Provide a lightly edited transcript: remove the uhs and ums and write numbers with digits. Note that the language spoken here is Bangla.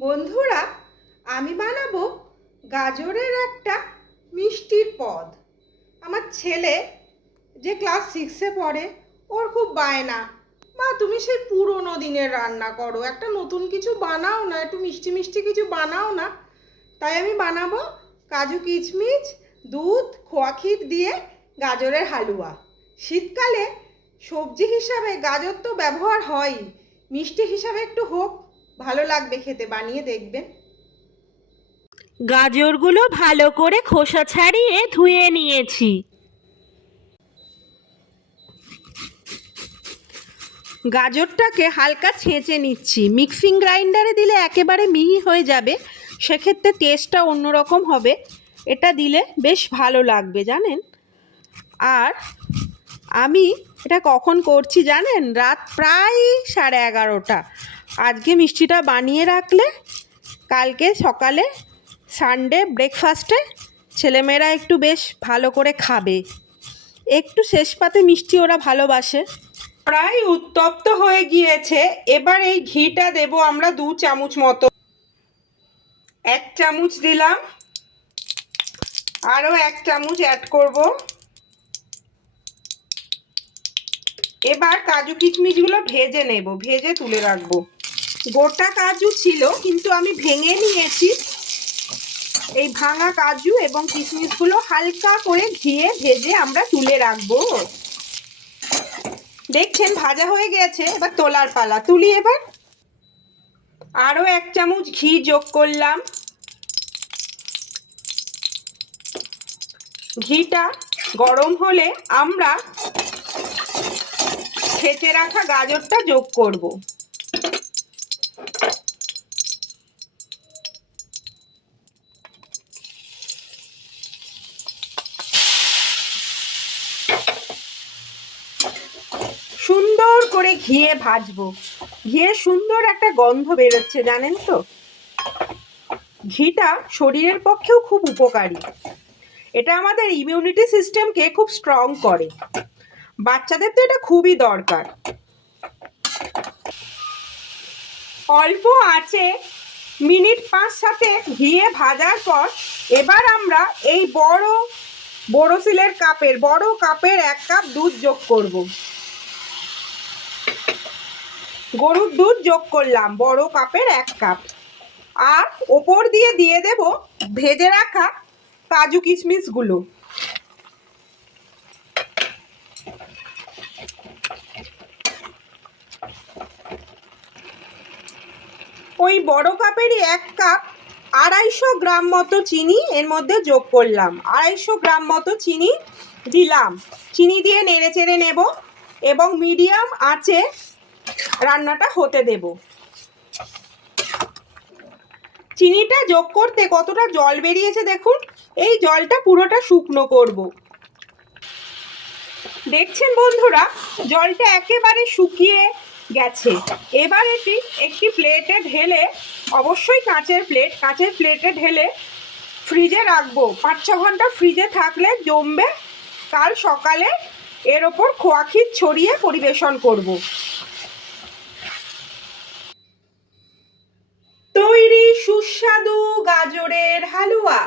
বন্ধুরা, আমি বানাবো গাজরের একটা মিষ্টির পদ। আমার ছেলে যে ক্লাস 6-এ পড়ে, ওর খুব বায়না, মা তুমি সেই পুরোনো দিনের রান্না করো, একটা নতুন কিছু বানাও না, একটু মিষ্টি মিষ্টি কিছু বানাও না। তাই আমি বানাবো কাজু কিশমিশ, দুধ, খোয়া ক্ষীর দিয়ে গাজরের হালুয়া। শীতকালে সবজি হিসাবে গাজর তো ব্যবহার হয়ই, মিষ্টি হিসাবে একটু হোক, ভালো লাগবে খেতে, বানিয়ে দেখবেন। গাজরগুলো ভালো করে খোসা ছাড়িয়ে ধুয়ে নিয়েছি। গাজরটাকে হালকা ছেঁচে নিচ্ছি। মিক্সিং গ্রাইন্ডারে দিলে একেবারে মিহি হয়ে যাবে, সেক্ষেত্রে টেস্টটা অন্যরকম হবে। এটা দিলে বেশ ভালো লাগবে জানেন। আর আমি এটা কখন করছি জানেন? রাত প্রায় 11:30। আজকে মিষ্টিটা বানিয়ে রাখলে কালকে সকালে সানডে ব্রেকফাস্টে ছেলেমেয়েরা একটু বেশ ভালো করে খাবে। একটু শেষ পাতে মিষ্টি ওরা ভালোবাসে। প্রায় উত্তপ্ত হয়ে গিয়েছে। এবার এই ঘিটা দেব আমরা 2 চামচ মতো। 1 চামচ দিলাম, আরও 1 চামচ অ্যাড করব। এবার কাজু কিশমিশগুলো ভেজে নেব, ভেজে তুলে রাখবো। গোটা কাজু ছিল কিন্তু আমি ভেঙে নিয়েছি। এই ভাঙা কাজু এবং কিশমিশগুলো হালকা করে ঘিয়ে ভেজে আমরা তুলে রাখবো। দেখছেন ভাজা হয়ে গেছে, এবার তোলার পালা। তুলি এবার। আরও 1 চামচ ঘি যোগ করলাম। ঘিটা গরম হলে আমরা ছেঁচে রাখা গাজরটা যোগ করব। সুন্দর করে ঘিয়ে ভাজবো। ঘিয়ে সুন্দর একটা গন্ধ বেরোচ্ছে জানেন তো। ঘিটা শরীরের পক্ষেও খুব উপকারী। এটা আমাদের ইমিউনিটি সিস্টেমকে খুব স্ট্রং করে। বাচ্চাদের তো এটা খুবই দরকার। অল্প আঁচে মিনিট 5-7 ঘিয়ে ভাজার পর এবার আমরা এই বড়শিলের কাপের বড় কাপের 1 কাপ দুধ যোগ করব। গরুর দুধ যোগ করলাম বড় কাপের 1 কাপ। আর ওপর দিয়ে দেব ভেজে রাখা কাজু কিশমিশগুলো। ওই বড় কাপেরই 1 কাপ 250 গ্রাম মতো চিনি এর মধ্যে যোগ করলাম। 250 গ্রাম মতো চিনি দিলাম। চিনি দিয়ে নেড়ে চেড়ে নেব এবং মিডিয়াম আঁচে রান্নাটা হতে দেব। চিনিটা যোগ করতে কতটা জল বেরিয়েছে দেখুন। এই জলটা পুরোটা শুকনো করব। দেখছেন বন্ধুরা, জলটা একেবারে শুকিয়ে গেছে। এবার এটি একটি প্লেটে ঢেলে, অবশ্যই কাঁচের প্লেটে ঢেলে ফ্রিজে রাখবো। 5-6 ঘন্টা ফ্রিজে থাকলে জমবে। কাল সকালে এর ওপর খোয়া ক্ষীর ছড়িয়ে পরিবেশন করব। তৈরি সুস্বাদু গাজরের হালুয়া।